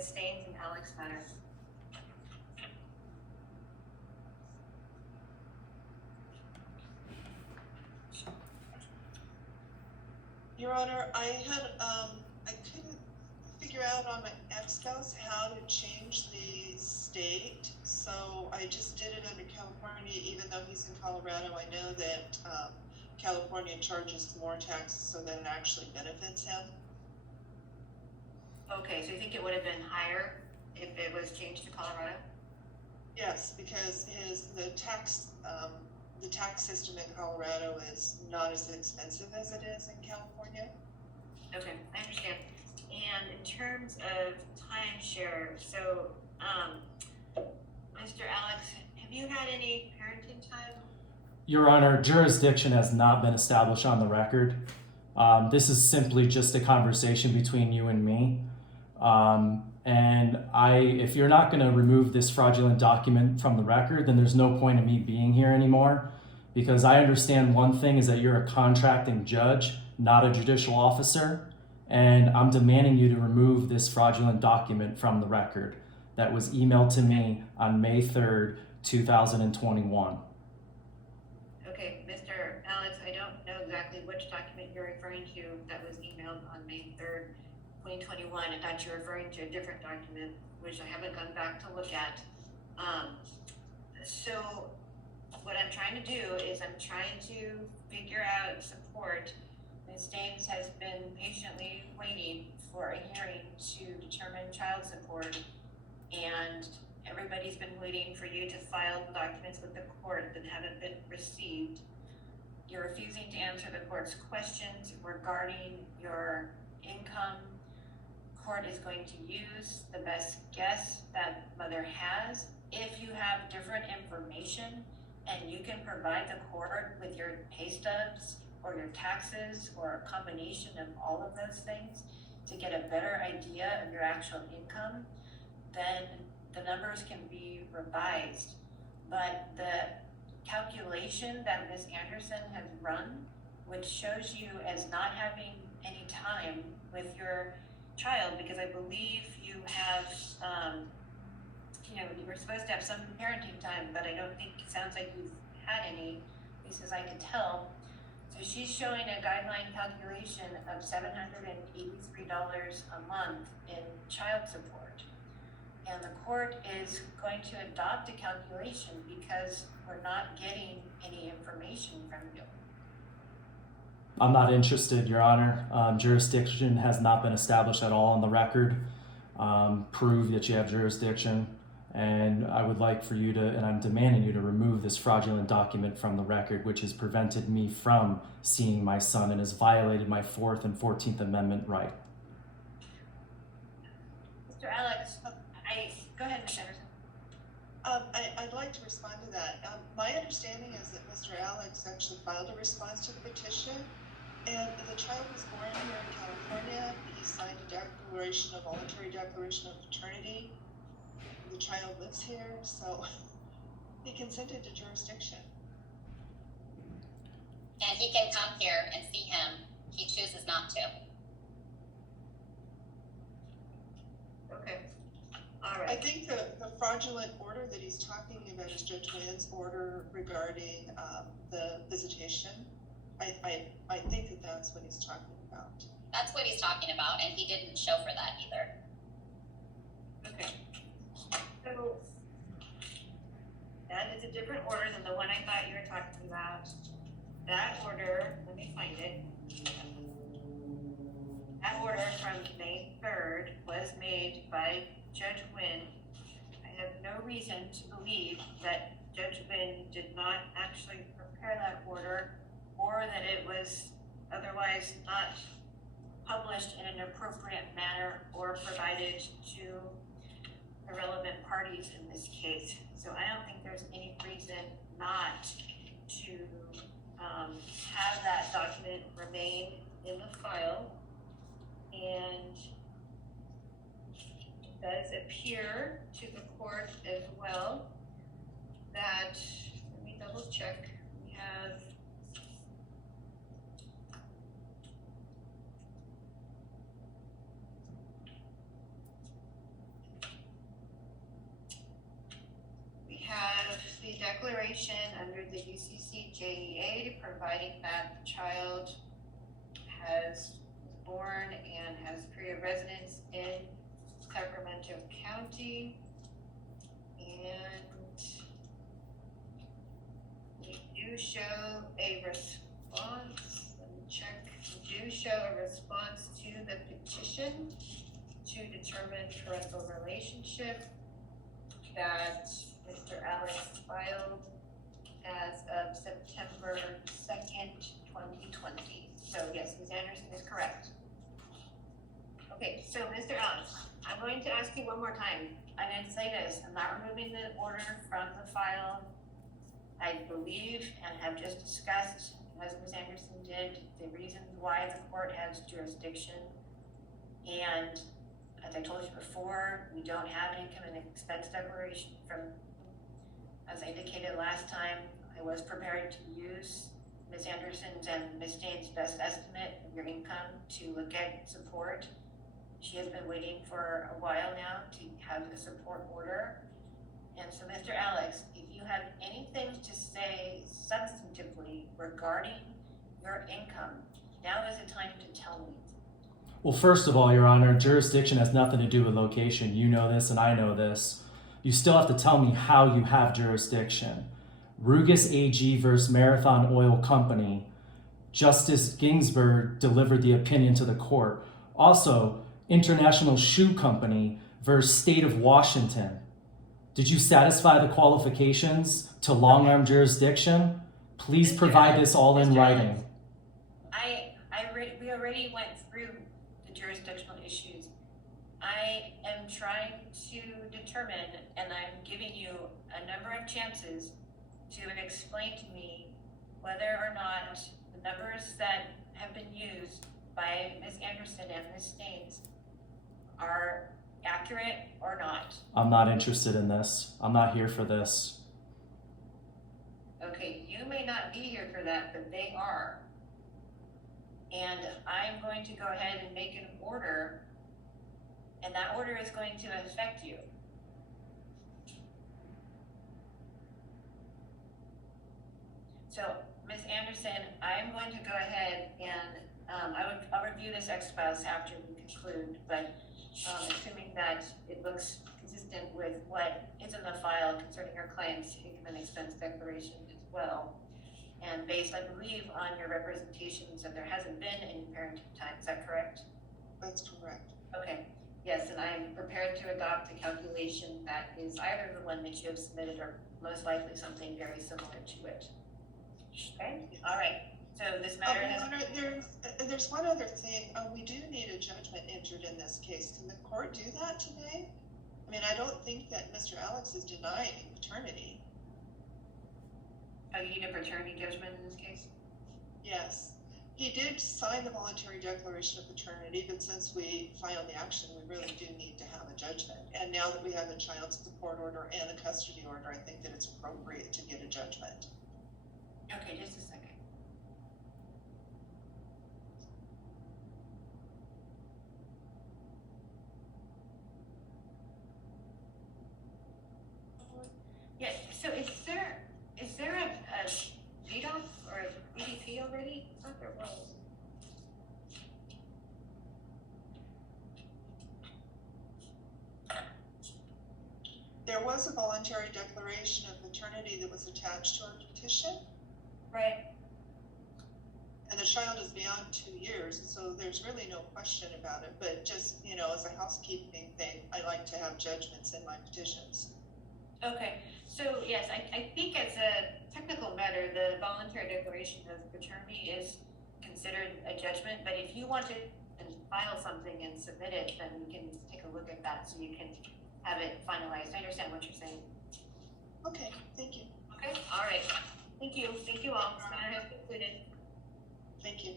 Ms. Staines and Alex matter. Your Honor, I couldn't figure out on my ex-spouse how to change the state, so I just did it under California, even though he's in Colorado. I know that California charges more taxes, so that it actually benefits him. Okay, so you think it would have been higher if it was changed to Colorado? Yes, because the tax system in Colorado is not as expensive as it is in California. Okay, I understand. And in terms of timeshare, so, Mr. Alex, have you had any parenting time? Your Honor, jurisdiction has not been established on the record. This is simply just a conversation between you and me. And if you're not going to remove this fraudulent document from the record, then there's no point in me being here anymore. Because I understand one thing is that you're a contracting judge, not a judicial officer. And I'm demanding you to remove this fraudulent document from the record that was emailed to me on May 3rd, 2021. Okay, Mr. Alex, I don't know exactly which document you're referring to that was emailed on May 3rd, 2021. I thought you were referring to a different document, which I haven't gone back to look at. So what I'm trying to do is I'm trying to figure out support. Ms. Staines has been patiently waiting for a hearing to determine child support, and everybody's been waiting for you to file documents with the court that haven't been received. You're refusing to answer the court's questions regarding your income. Court is going to use the best guess that mother has. If you have different information and you can provide the court with your pay stubs or your taxes or a combination of all of those things to get a better idea of your actual income, then the numbers can be revised. But the calculation that Ms. Anderson has run, which shows you as not having any time with your child, because I believe you have, you were supposed to have some parenting time, but I don't think it sounds like you've had any, at least as I could tell. So she's showing a guideline calculation of $783 a month in child support. And the court is going to adopt a calculation because we're not getting any information from you. I'm not interested, Your Honor. Jurisdiction has not been established at all on the record. Prove that you have jurisdiction. And I would like for you to, and I'm demanding you to remove this fraudulent document from the record, which has prevented me from seeing my son and has violated my 4th and 14th Amendment right. Mr. Alex, go ahead, Ms. Anderson. I'd like to respond to that. My understanding is that Mr. Alex actually filed a response to the petition, and the child was born here in California. He signed a voluntary declaration of paternity. The child lives here, so he consented to jurisdiction. And he can come here and see him. He chooses not to. Okay. All right. I think the fraudulent order that he's talking about is Judge Wynn's order regarding the visitation. I think that that's what he's talking about. That's what he's talking about, and he didn't show for that either. Okay. So that is a different order than the one I thought you were talking about. That order, let me find it. That order from May 3rd was made by Judge Wynn. I have no reason to believe that Judge Wynn did not actually prepare that order, or that it was otherwise not published in an appropriate manner or provided to the relevant parties in this case. So I don't think there's any reason not to have that document remain in the file. And it does appear to the court as well that, let me double check, we have declaration under the UCCJEA, providing that the child has born and has period of residence in Sacramento County. And we do show a response, let me check, we do show a response to the petition to determine parental relationship that Mr. Alex filed as of September 2nd, 2020. So yes, Ms. Anderson is correct. Okay, so Mr. Alex, I'm going to ask you one more time. I'm going to say this, I'm not removing the order from the file. I believe and have just discussed, as Ms. Anderson did, the reasons why the court has jurisdiction. And as I told you before, we don't have an income and expense declaration from, as I indicated last time, I was prepared to use Ms. Anderson's and Ms. Staines' best estimate of your income to look at support. She has been waiting for a while now to have a support order. And so, Mr. Alex, if you have anything to say substantively regarding your income, now is the time to tell me. Well, first of all, Your Honor, jurisdiction has nothing to do with location. You know this and I know this. You still have to tell me how you have jurisdiction. Rugus AG versus Marathon Oil Company. Justice Ginsburg delivered the opinion to the court. Also, International Shoe Company versus State of Washington. Did you satisfy the qualifications to long-arm jurisdiction? Please provide this all in writing. We already went through the jurisdictional issues. I am trying to determine, and I'm giving you a number of chances to explain to me whether or not the numbers that have been used by Ms. Anderson and Ms. Staines are accurate or not. I'm not interested in this. I'm not here for this. Okay, you may not be here for that, but they are. And I'm going to go ahead and make an order, and that order is going to affect you. So, Ms. Anderson, I'm going to go ahead and I'll review this X files after we conclude, but assuming that it looks consistent with what is in the file concerning your client's income and expense declaration as well. And based, I believe, on your representations that there hasn't been any parenting time, is that correct? That's correct. Okay, yes, and I am prepared to adopt a calculation that is either the one that you have submitted or most likely something very similar to it. Okay, all right, so this matter has. Your Honor, there's one other thing. We do need a judgment entered in this case. Can the court do that today? I mean, I don't think that Mr. Alex is denying paternity. Oh, you need a paternity judgment in this case? Yes. He did sign the voluntary declaration of paternity, but since we filed the action, we really do need to have a judgment. And now that we have a child support order and a custody order, I think that it's appropriate to get a judgment. Okay, just a second. Yes, so is there a VDOF or a BDP already? I thought there was. There was a voluntary declaration of paternity that was attached to our petition, Right. and the child is beyond 2 years, so there's really no question about it. But just, you know, as a housekeeping thing, I like to have judgments in my petitions. Okay, so yes, I think as a technical matter, the voluntary declaration of paternity is considered a judgment, but if you want to file something and submit it, then we can take a look at that so you can have it finalized. I understand what you're saying. Okay, thank you. Okay, all right. Thank you all. This matter has concluded. Thank you.